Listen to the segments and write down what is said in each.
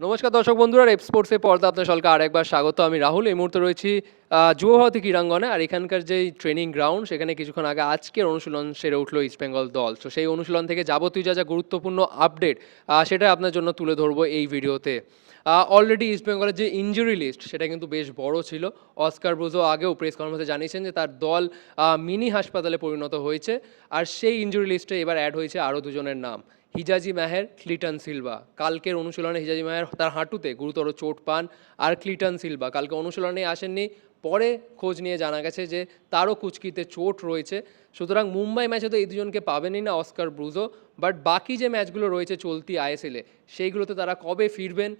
নমস্কার দর্শক বন্ধুরা, রেপ স্পোর্টসের পর্দা আপনার সকলকে আরেকবার স্বাগত। আমি রাহুল, এই মুহূর্তে রয়েছি যুবভারতী ক্রীড়াঙ্গনে। আর এখানকার যেই ট্রেনিং গ্রাউন্ড সেখানে কিছুক্ষণ আগে আজকের অনুশীলন সেরে উঠল ইস্টবেঙ্গল দল। তো সেই অনুশীলন থেকে যাবতীয় যা যা গুরুত্বপূর্ণ আপডেট সেটা আপনার জন্য তুলে ধরবো এই ভিডিওতে। অলরেডি ইস্টবেঙ্গলের যে ইঞ্জুরি লিস্ট সেটা কিন্তু বেশ বড় ছিল। অস্কার ব্রুজো আগেও প্রেস কনফারেন্সে জানিয়েছেন যে তার দল মিনি হাসপাতালে পরিণত হয়েছে। আর সেই ইঞ্জুরি লিস্টে এবার অ্যাড হয়েছে আরও দুজনের নাম। Hijazi Maher Cleiton Silva. কালকের অনুশীলনে হিজাজি মাহের তার হাঁটুতে গুরুতর চোট পান আর ক্লিটন সিলভা। কালকে অনুশীলনে আসেননি, পরে খোঁজ নিয়ে জানা গেছে যে তারও কুচকিতে চোট রয়েছে। সুতরাং মুম্বাই ম্যাচে তো এই দুজনকে পাবেনই না অস্কার ব্রুজো, বাট বাকি যে ম্যাচগুলো রয়েছে চলতি আইএসএলে সেইগুলোতে তারা কবে ফিরবেন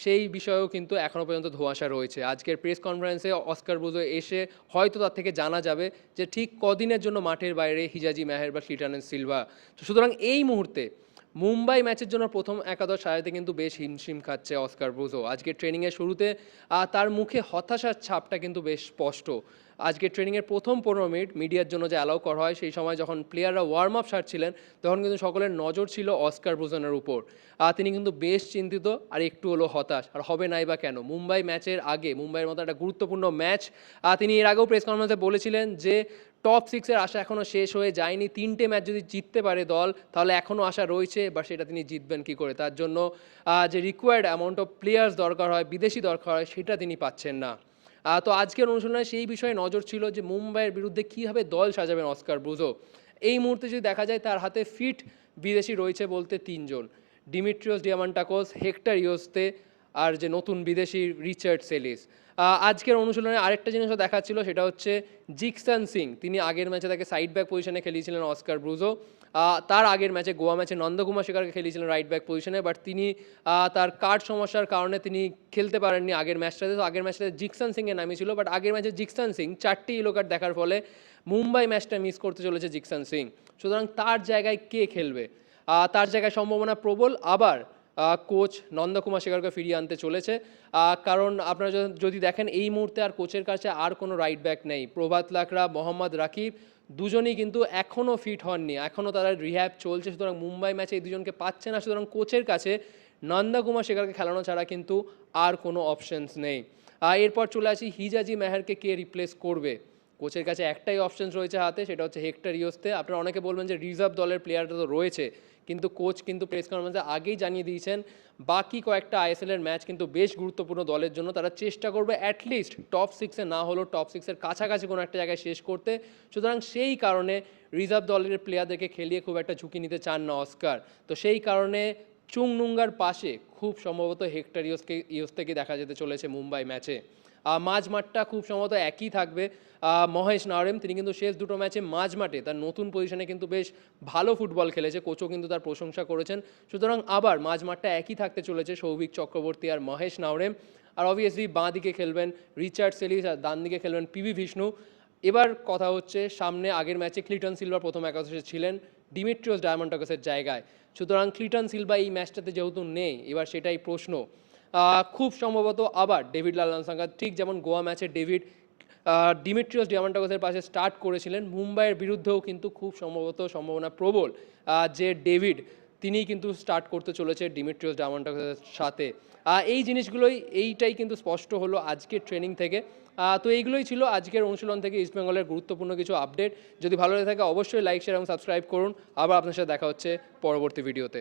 সেই বিষয়েও কিন্তু এখনও পর্যন্ত ধোঁয়াশা রয়েছে। আজকের প্রেস কনফারেন্সে অস্কার ব্রুজো এসে হয়তো তার থেকে জানা যাবে যে ঠিক কদিনের জন্য মাঠের বাইরে হিজাজি মেহের বা ক্লিটন সিলভা। সুতরাং এই মুহূর্তে মুম্বাই ম্যাচের জন্য প্রথম একাদশ সারাতে কিন্তু বেশ হিমশিম খাচ্ছে অস্কার ব্রুজো। আজকে ট্রেনিংয়ের শুরুতে তার মুখে হতাশার ছাপটা কিন্তু বেশ স্পষ্ট। আজকে ট্রেনিংয়ের প্রথম পনেরো মিনিট মিডিয়ার জন্য যে অ্যালাউ করা হয় সেই সময় যখন প্লেয়াররা ওয়ার্ম আপ সারছিলেন তখন কিন্তু সকলের নজর ছিল অস্কার ব্রুজনের উপর। আহ, তিনি কিন্তু বেশ চিন্তিত আর একটু হলো হতাশ। আর হবে নাই বা কেন? মুম্বাই ম্যাচের আগে মুম্বাইয়ের মতো একটা গুরুত্বপূর্ণ ম্যাচ তিনি এর আগেও প্রেস কনফারেন্সে বলেছিলেন যে টপ সিক্সের আশা এখনও শেষ হয়ে যায়নি। তিনটে ম্যাচ যদি জিততে পারে দল, তাহলে এখনও আশা রয়েছে, বা সেটা তিনি জিতবেন কি করে? তার জন্য যে রিকোয়ার্ড অ্যামাউন্ট অফ প্লেয়ার্স দরকার হয়, বিদেশি দরকার হয়, সেটা তিনি পাচ্ছেন না। তো আজকের অনুশীলনে সেই বিষয়ে নজর ছিল যে মুম্বাইয়ের বিরুদ্ধে কীভাবে দল সাজাবেন অস্কার ব্রুজো এই মুহূর্তে যদি দেখা যায়, তার হাতে ফিট বিদেশি রয়েছে বলতে তিনজন। ডিমিট্রিওস ডিয়ামান্টাকোস, হেক্টর ইয়োস্তে, আর যে নতুন বিদেশি রিচার্ড সেলিস। আজকের অনুশীলনে আরেকটা জিনিসও দেখাচ্ছিল, সেটা হচ্ছে জিকসান সিং। তিনি আগের ম্যাচে তাকে সাইড ব্যাক পজিশনে খেলিয়েছিলেন অস্কার ব্রুজো। তার আগের ম্যাচে গোয়া ম্যাচে নন্দকুমার শেখারকে খেলিয়েছিলেন রাইট ব্যাক পজিশনে বাট তিনি তার কার্ড সমস্যার কারণে তিনি খেলতে পারেননি আগের ম্যাচটাতে। তো আগের ম্যাচটাতে জিকসান সিংয়ে নামিয়েছিল বাট আগের ম্যাচে জিকসান সিং চারটি ইলো কার্ড দেখার ফলে মুম্বাই ম্যাচটা মিস করতে চলেছে জিকসান সিং। সুতরাং তার জায়গায় কে খেলবে? তার জায়গায় সম্ভাবনা প্রবল। আবার কোচ নন্দকুমার শেখরকে ফিরিয়ে আনতে চলেছে। কারণ আপনারা যদি- দেখেন এই মুহূর্তে আর কোচের কাছে আর কোনো রাইট ব্যাক নেই। প্রভাত লাকড়া, মোহাম্মদ রাকিব দুজনই কিন্তু এখনও ফিট হননি। এখনও তারা রিহ্যাব চলছে। সুতরাং মুম্বাই ম্যাচে এই দুজনকে পাচ্ছে না। সুতরাং কোচের কাছে নন্দকুমার শেখরকে খেলানো ছাড়া কিন্তু আর কোনো অপশনস নেই। এরপর চলে আসি হিজাজি মেহেরকে কে রিপ্লেস করবে? কোচের কাছে একটাই অপশন রয়েছে হাতে, সেটা হচ্ছে হেক্টর ইয়োস্তে। আপনারা অনেকে বলবেন যে রিজার্ভ দলের প্লেয়ারটা তো রয়েছে। কিন্তু কোচ কিন্তু প্রেস কনফারেন্সে আগেই জানিয়ে দিয়েছেন, বাকি কয়েকটা আইএসএল এর ম্যাচ কিন্তু বেশ গুরুত্বপূর্ণ দলের জন্য। তারা চেষ্টা করবে অ্যাটলিস্ট টপ সিক্সে না হলেও টপ সিক্সের কাছাকাছি কোনো একটা জায়গায় শেষ করতে। সুতরাং সেই কারণে রিজার্ভ দলের প্লেয়ারদেরকে খেলিয়ে খুব একটা ঝুঁকি নিতে চান না অস্কার তো সেই কারণে চুংনুঙ্গার পাশে খুব সম্ভবত হেক্টর ইয়োসকে ইয়োস থেকে দেখা যেতে চলেছে মুম্বাই ম্যাচে মাঝ মাঠটা খুব সম্ভবত একই থাকবে। মহেশ নাওরেম তিনি কিন্তু শেষ দুটো ম্যাচে মাঝ মাঠে তার নতুন পজিশনে কিন্তু বেশ ভালো ফুটবল খেলেছে, কোচও কিন্তু তার প্রশংসা করেছেন। সুতরাং আবার মাঝ মাঠটা একই থাকতে চলেছে সৌভিক চক্রবর্তী আর মহেশ নাওরেম আর অবভিয়াসলি বাঁ দিকে খেলবেন রিচার্ড সেলিস আর ডান দিকে খেলবেন পিভি বিষ্ণু। এবার কথা হচ্ছে সামনে আগের ম্যাচে ক্লিটন সিলভার প্রথম একাদশে ছিলেন ডিমিট্রিওস ডায়মন্ডাকসের জায়গায়। সুতরাং ক্লিটন সিলভা এই ম্যাচটাতে যেহেতু নেই, এবার সেটাই প্রশ্ন। খুব সম্ভবত আবার ডেভিড লালানসাঙ্গা ঠিক যেমন গোয়া ম্যাচে ডেভিড ডিমিট্রিয়াস ডিয়ামান্টাকসের পাশে স্টার্ট করেছিলেন। মুম্বাইয়ের বিরুদ্ধেও কিন্তু খুব সম্ভবত সম্ভাবনা প্রবল যে ডেভিড তিনিই কিন্তু স্টার্ট করতে চলেছে ডিমিট্রিয়াস ডিয়ামান্টাকসের সাথে। এই জিনিসগুলোই, এইটাই কিন্তু স্পষ্ট হলো আজকের ট্রেনিং থেকে। তো এইগুলোই ছিল আজকের অনুশীলন থেকে ইস্টবেঙ্গলের গুরুত্বপূর্ণ কিছু আপডেট যদি ভালো লেগে থাকে অবশ্যই লাইক শেয়ার এবং সাবস্ক্রাইব করুন। আবার আপনার সাথে দেখা হচ্ছে পরবর্তী ভিডিওতে